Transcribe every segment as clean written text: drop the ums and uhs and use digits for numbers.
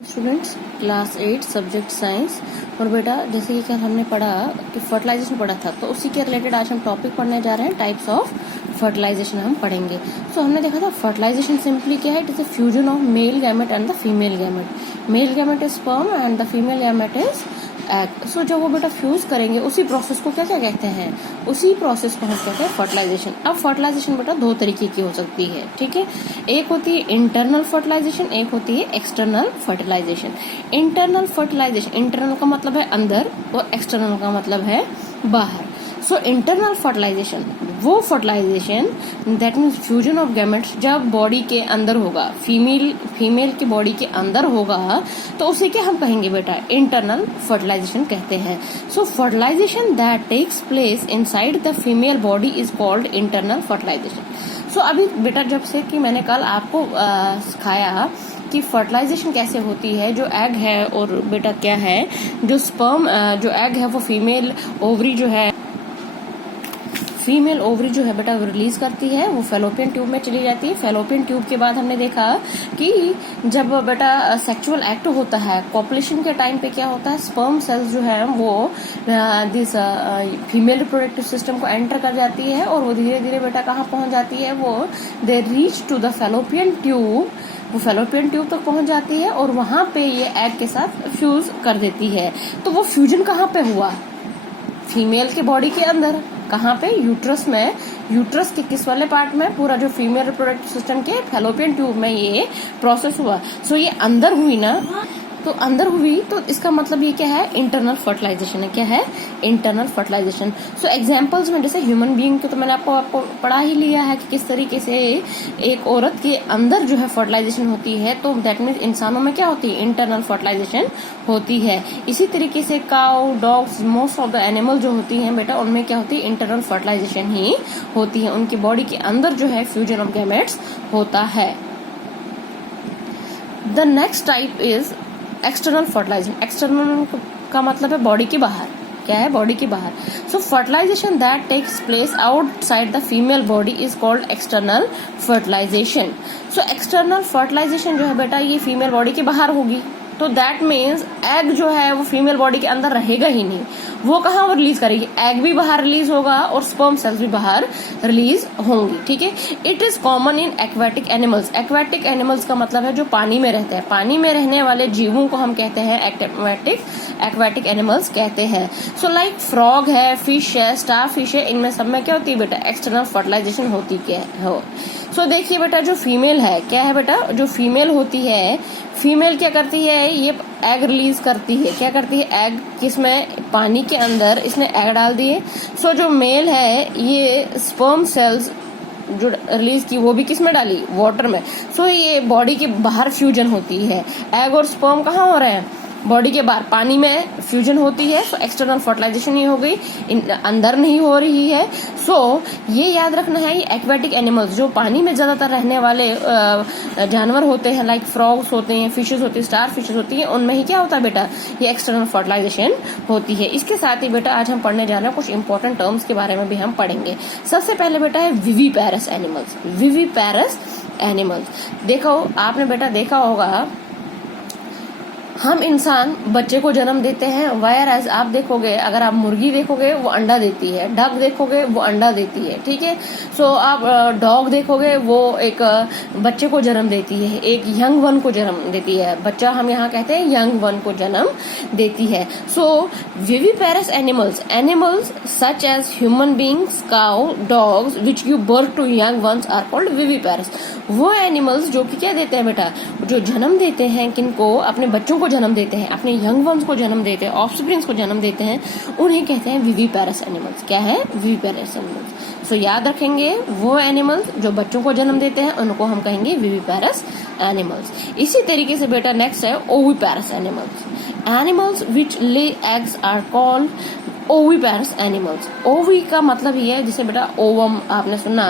Students class 8 subject science. और बेटा जैसे कि कल हमने पढ़ा कि फर्टिलाइजेशन पढ़ा था, तो उसी के रिलेटेड आज हम टॉपिक पढ़ने जा रहे हैं, टाइप्स ऑफ फर्टिलाइजेशन हम पढ़ेंगे। सो हमने देखा था फर्टिलाइजेशन सिंपली क्या है, it is a fusion of male gamete and the female gamete. Male gamete is sperm and the female gamete is egg. So जब वो बेटा फ्यूज करेंगे उसी प्रोसेस को क्या क्या कहते हैं, उसी प्रोसेस को हम कहते हैं फर्टिलाइजेशन। अब फर्टिलाइजेशन बेटा दो तरीके की हो सकती है, ठीक है। एक होती है इंटरनल फर्टिलाइजेशन, एक होती है external fertilisation. Internal fertilisation, internal का मतलब है अंदर और एक्सटर्नल का मतलब है बाहर। सो इंटरनल फर्टिलाइजेशन वो fertilisation that means fusion of gametes जब बॉडी के अंदर होगा, फीमेल की बॉडी के अंदर होगा, तो उसे क्या हम कहेंगे बेटा, इंटरनल फर्टिलाइजेशन कहते हैं। So fertilization that takes place inside the female body is called internal fertilization. So अभी बेटा जब से कि मैंने कल आपको सिखाया कि फर्टिलाइजेशन कैसे होती है, जो एग है और बेटा क्या है, जो स्पर्म जो एग है वो फीमेल ओवरी जो है बेटा वो रिलीज करती है, वो फेलोपियन ट्यूब में चली जाती है। फेलोपियन ट्यूब के बाद हमने देखा कि जब बेटा सेक्सुअल एक्ट होता है, कॉपुलेशन के टाइम पे क्या होता है, स्पर्म सेल्स जो है वो दिस फीमेल रिप्रोडक्टिव सिस्टम को एंटर कर जाती है और वो धीरे धीरे बेटा कहाँ पहुंच जाती है, वो they reach to the fallopian tube, वो फेलोपियन ट्यूब तक पहुंच जाती है और वहां पे ये एग के साथ फ्यूज कर देती है। तो वो फ्यूजन कहाँ पे हुआ, फीमेल के बॉडी के अंदर, कहाँ पे, यूट्रस में। यूट्रस के किस वाले पार्ट में, पूरा जो फीमेल रिप्रोडक्टिव सिस्टम के फेलोपियन ट्यूब में ये प्रोसेस हुआ। सो ये अंदर हुई ना, तो अंदर हुई तो इसका मतलब ये क्या है, इंटरनल फर्टिलाइजेशन है। क्या है, इंटरनल फर्टिलाइजेशन। सो एग्जांपल्स में जैसे ह्यूमन बीइंग के तो मैंने आपको पढ़ा ही लिया है कि किस तरीके से एक औरत के अंदर जो है फर्टिलाइजेशन होती है, तो दैट मीन्स इंसानों में क्या होती है, इंटरनल फर्टिलाइजेशन होती है। इसी तरीके से cow, dogs, most of the animal जो होती है बेटा, उनमें क्या होती है, इंटरनल फर्टिलाइजेशन ही होती है। उनकी बॉडी के अंदर जो है फ्यूजन ऑफ गैमेट्स होता है। The next type is external fertilisation. External का मतलब है बॉडी के बाहर। क्या है, बॉडी के बाहर। So fertilization that takes place outside the female body is called external fertilization. So external fertilization जो है बेटा ये फीमेल बॉडी के बाहर होगी, तो दैट मीन्स एग जो है वो फीमेल बॉडी के अंदर रहेगा ही नहीं, वो कहाँ वो रिलीज करेगी, एग भी बाहर रिलीज होगा और स्पर्म सेल्स भी बाहर रिलीज होंगी, ठीक है। It is common in aquatic animals. Aquatic animals का मतलब है जो पानी में रहते हैं, पानी में रहने वाले जीवों को हम कहते हैं एक्वेटिक एनिमल्स कहते हैं। सो लाइक फ्रॉग है, फिश है, स्टार फिश है, इनमें सब में क्या होती है बेटा, एक्सटर्नल फर्टिलाइजेशन होती क्या हो। सो देखिए बेटा जो फीमेल है, क्या है बेटा, जो फीमेल होती है, फीमेल क्या करती है, ये एग रिलीज करती है। क्या करती है, एग किसमें, पानी के अंदर इसने एग डाल दिए। सो जो मेल है ये स्पर्म सेल्स जो रिलीज की वो भी किसमें डाली, वाटर में। सो ये बॉडी के बाहर फ्यूजन होती है। एग और स्पर्म कहाँ हो रहे हैं, बॉडी के बाहर, पानी में फ्यूजन होती है। सो एक्सटर्नल फर्टिलाइजेशन ही हो गई, अंदर नहीं हो रही है। सो ये याद रखना है, ये एक्वेटिक एनिमल्स जो पानी में ज्यादातर रहने वाले जानवर होते हैं, लाइक फ्रॉग्स होते हैं, फिशेस होती है, स्टार फिशेस होती है, उनमें ही क्या होता है बेटा, ये एक्सटर्नल फर्टिलाइजेशन होती है। इसके साथ ही बेटा आज हम पढ़ने जा रहे हैं कुछ इंपॉर्टेंट टर्म्स के बारे में भी हम पढ़ेंगे। सबसे पहले बेटा है विविपेरस एनिमल्स। विविपेरस एनिमल्स देखो, आपने बेटा देखा होगा, हम इंसान बच्चे को जन्म देते हैं, वायर एज आप देखोगे, अगर आप मुर्गी देखोगे वो अंडा देती है, डक देखोगे वो अंडा देती है, ठीक है। सो आप डॉग देखोगे वो एक बच्चे को जन्म देती है, एक यंग वन को जन्म देती है। बच्चा हम यहाँ कहते हैं यंग वन को जन्म देती है। So viviparous animals such as human beings, cow, dogs which give birth to young ones are called viviparous. वो एनिमल्स जो कि क्या देते हैं बेटा, जो जन्म देते हैं, किनको, अपने बच्चों को जन्म देते हैं, अपने यंग वंस को जन्म देते हैं, ऑफस्प्रिंग्स को जन्म देते हैं, उन्हें कहते हैं विविपेरस एनिमल्स। क्या है, विविपेरस एनिमल्स। सो याद रखेंगे, वो एनिमल्स जो बच्चों को जन्म देते हैं उनको हम कहेंगे विविपेरस एनिमल्स। इसी तरीके से बेटा नेक्स्ट है oviparous animals. Animals which lay eggs are called oviparous animals. ओवी का मतलब ये है, जैसे बेटा ओवम आपने सुना,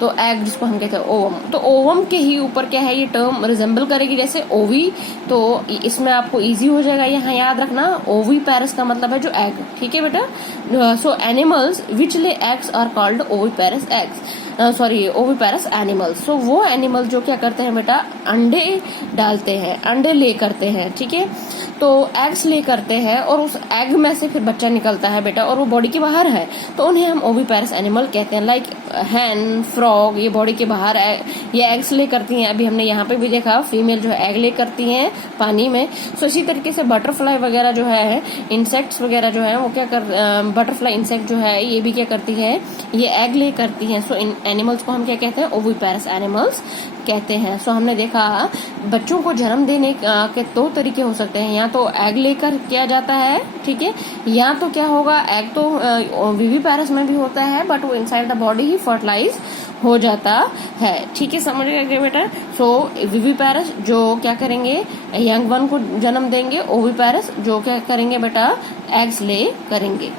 तो एग जिसको हम कहते हैं ओवम, तो ओवम के ही ऊपर क्या है, ये टर्म रिजेंबल करेगी जैसे ओवी, तो इसमें आपको इजी हो जाएगा यहाँ याद रखना। ओवीपैरस का मतलब है जो एग, ठीक है बेटा। सो animals which lay eggs are called oviparous eggs, sorry oviparous animals. So वो एनिमल जो क्या करते हैं बेटा, अंडे डालते हैं, अंडे ले करते हैं, ठीक है, तो एग्स ले करते हैं और उस एग में से फिर बच्चा निकलता है बेटा, और वो बॉडी के बाहर है, तो उन्हें हम ओवीपैरस एनिमल कहते हैं। लाइक हैन, फ्रॉग, ये बॉडी के बाहर ये एग्स ले करती हैं। अभी हमने यहाँ पे भी देखा फीमेल जो है एग ले करती हैं पानी में। सो इसी तरीके से बटरफ्लाई वगैरह जो है, इंसेक्ट्स वगैरह जो है वो क्या बटरफ्लाई इंसेक्ट जो है ये भी क्या करती है, ये एग ले करती हैं। सो इन एनिमल्स को हम क्या कहते हैं, ओवीपैरस एनिमल्स कहते हैं। सो हमने देखा बच्चों को जन्म देने के दो तरीके हो सकते हैं, या तो एग लेकर किया जाता है, ठीक है, या तो क्या होगा, एग तो विविपैरस में भी होता है बट वो इनसाइड द बॉडी ही फर्टिलाइज हो जाता है, ठीक है, समझ गए बेटा। सो विविपैरस जो क्या करेंगे, यंग वन को जन्म देंगे, ओवीपैरस जो क्या करेंगे बेटा, एग्स ले करेंगे।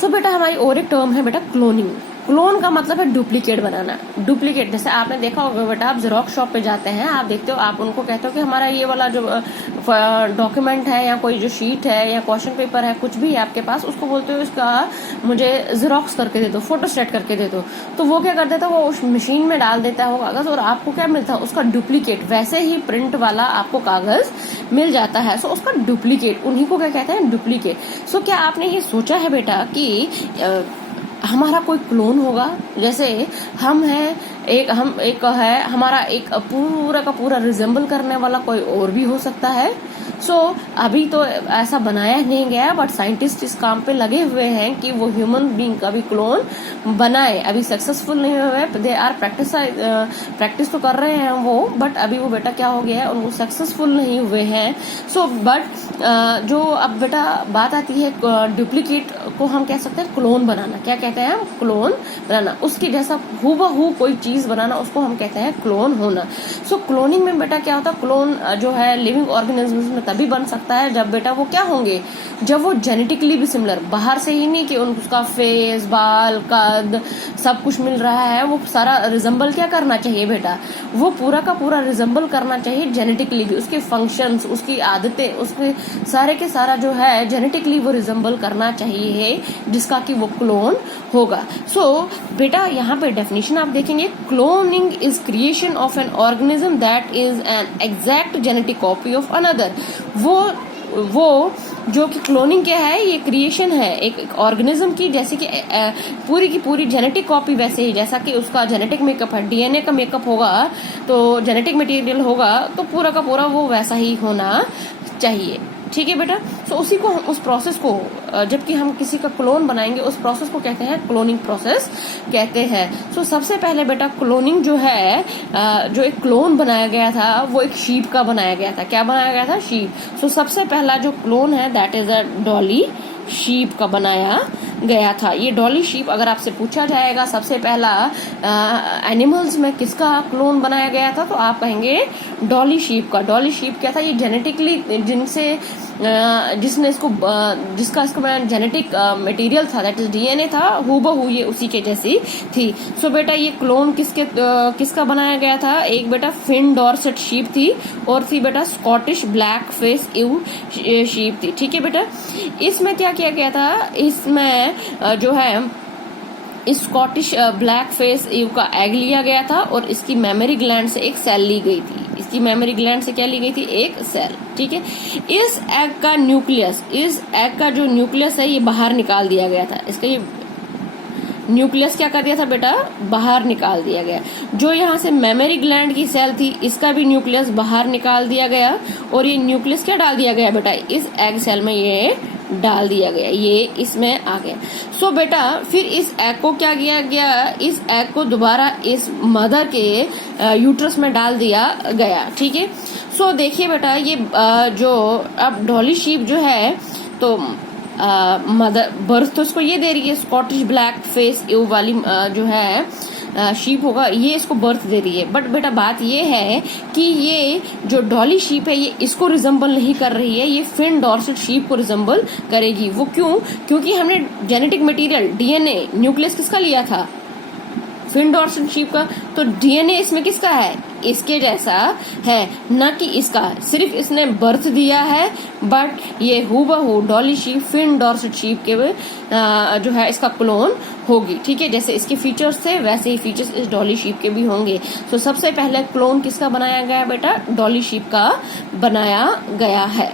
सो बेटा हमारी और एक टर्म है बेटा क्लोनिंग। क्लोन का मतलब है डुप्लीकेट बनाना। डुप्लीकेट जैसे आपने देखा होगा बेटा, आप जेरोक्स शॉप पे जाते हैं, आप देखते हो, आप उनको कहते हो कि हमारा ये वाला जो डॉक्यूमेंट है या कोई जो शीट है या क्वेश्चन पेपर है, कुछ भी है आपके पास, उसको बोलते हो इसका मुझे जेरोक्स करके दे दो, फोटोस्टेट करके दे दो। तो वो क्या कर देता है, वो उस मशीन में डाल देता है वो कागज, और आपको क्या मिलता है, उसका डुप्लीकेट, वैसे ही प्रिंट वाला आपको कागज मिल जाता है। सो उसका डुप्लीकेट, उन्हीं को क्या कहते हैं, डुप्लीकेट। सो क्या आपने ये सोचा है बेटा कि हमारा कोई क्लोन होगा? जैसे हम है हमारा एक पूरा का पूरा रिजेंबल करने वाला कोई और भी हो सकता है। सो अभी तो ऐसा बनाया नहीं गया, बट साइंटिस्ट इस काम पे लगे हुए हैं कि वो ह्यूमन बीइंग का भी क्लोन बनाए। अभी सक्सेसफुल नहीं हुए, दे आर प्रैक्टिस तो कर रहे हैं वो, बट अभी वो बेटा क्या हो गया है, उनको सक्सेसफुल नहीं हुए हैं। सो बट जो अब बेटा बात आती है डुप्लीकेट को हम कह सकते हैं क्लोन बनाना। क्या कहते हैं, क्लोन बनाना, उसकी जैसा हूबहू कोई चीज बनाना, उसको हम कहते हैं क्लोन होना। सो क्लोनिंग में बेटा क्या होता है, क्लोन जो है लिविंग ऑर्गेनिज्म में तभी बन सकता है जब बेटा वो क्या होंगे, जब वो जेनेटिकली भी सिमिलर, बाहर से ही नहीं कि उसका फेस, बाल, कद सब कुछ मिल रहा है, वो सारा रिजेंबल क्या करना चाहिए बेटा, वो पूरा का पूरा रिजेंबल करना चाहिए जेनेटिकली भी, उसके फंक्शंस, उसकी आदतें, उसके सारे के सारा जो है जेनेटिकली वो रिजेंबल करना चाहिए, जिसका कि वो क्लोन होगा। सो बेटा यहाँ पे डेफिनेशन आप देखेंगे, cloning is creation of an organism that is an exact genetic copy of another. वो जो कि क्लोनिंग क्या है, ये क्रिएशन है एक ऑर्गेनिज्म की, जैसे कि पूरी की पूरी जेनेटिक कॉपी, वैसे ही जैसा कि उसका जेनेटिक मेकअप है, डीएनए का मेकअप होगा, तो जेनेटिक मटेरियल होगा, तो पूरा का पूरा वो वैसा ही होना चाहिए, ठीक है बेटा। सो उसी को हम, उस प्रोसेस को, जबकि हम किसी का क्लोन बनाएंगे, उस प्रोसेस को कहते हैं क्लोनिंग प्रोसेस कहते हैं। सो सबसे पहले बेटा क्लोनिंग जो है, जो एक क्लोन बनाया गया था वो एक शीप का बनाया गया था। क्या बनाया गया था, शीप। सो सबसे पहला जो क्लोन है that is a Dolly sheep का बनाया गया था। ये डॉली शीप अगर आपसे पूछा जाएगा सबसे पहला एनिमल्स में किसका क्लोन बनाया गया था, तो आप कहेंगे डॉली शीप का। डॉली शीप क्या था, ये जेनेटिकली जिसने इसको जिसका इसको बनाया जेनेटिक मटेरियल था, दैट इज डीएनए था, हूबहू ये उसी के जैसी थी। सो बेटा ये क्लोन किसका बनाया गया था, एक बेटा फिन डॉर्सेट शीप थी, और थी बेटा स्कॉटिश ब्लैक फेस इव शीप थी, ठीक है बेटा। इसमें क्या किया गया था, इसमें जो है स्कॉटिश ब्लैक फेस इव का एग लिया गया था, और इसकी मेमोरी ग्लैंड से एक सेल ली गई थी। इसकी मेमोरी ग्लैंड से क्या ली गई थी, एक सेल, ठीक है। इस एग का न्यूक्लियस, इस एग का जो न्यूक्लियस है ये बाहर निकाल दिया गया था। इसका ये न्यूक्लियस क्या कर दिया था बेटा, बाहर निकाल दिया गया। जो यहाँ से मेमोरी ग्लैंड की सेल थी, इसका भी न्यूक्लियस बाहर निकाल दिया गया, और ये न्यूक्लियस क्या डाल दिया गया बेटा, इस एग सेल में ये डाल दिया गया, ये इसमें आ गया। सो बेटा फिर इस एग को क्या किया गया, इस एग को दोबारा इस मदर के यूट्रस में डाल दिया गया, ठीक है। सो देखिए बेटा ये जो अब डॉली शीप जो है, तो मदर बर्थ तो इसको ये दे रही है, स्कॉटिश ब्लैक फेस इव वाली जो है शीप होगा, ये इसको बर्थ दे रही है। बट बेटा बात ये है कि ये जो डॉली शीप है ये इसको रिजेंबल नहीं कर रही है, ये फिन डॉर्सेट शीप को रिजेंबल करेगी। वो क्यों? क्योंकि हमने जेनेटिक मटेरियल डीएनए न्यूक्लियस किसका लिया था? फिन डॉर्सेट शीप का। तो डीएनए इसमें किसका है? इसके जैसा है, न कि इसका। सिर्फ इसने बर्थ दिया है, बट ये हूबहू Dolly sheep Finn Dorset sheep के जो है इसका क्लोन होगी। ठीक है, जैसे इसके फीचर्स थे वैसे ही फीचर्स इस डॉली शीप के भी होंगे। तो सबसे पहले क्लोन किसका बनाया गया बेटा? डॉली शीप का बनाया गया है।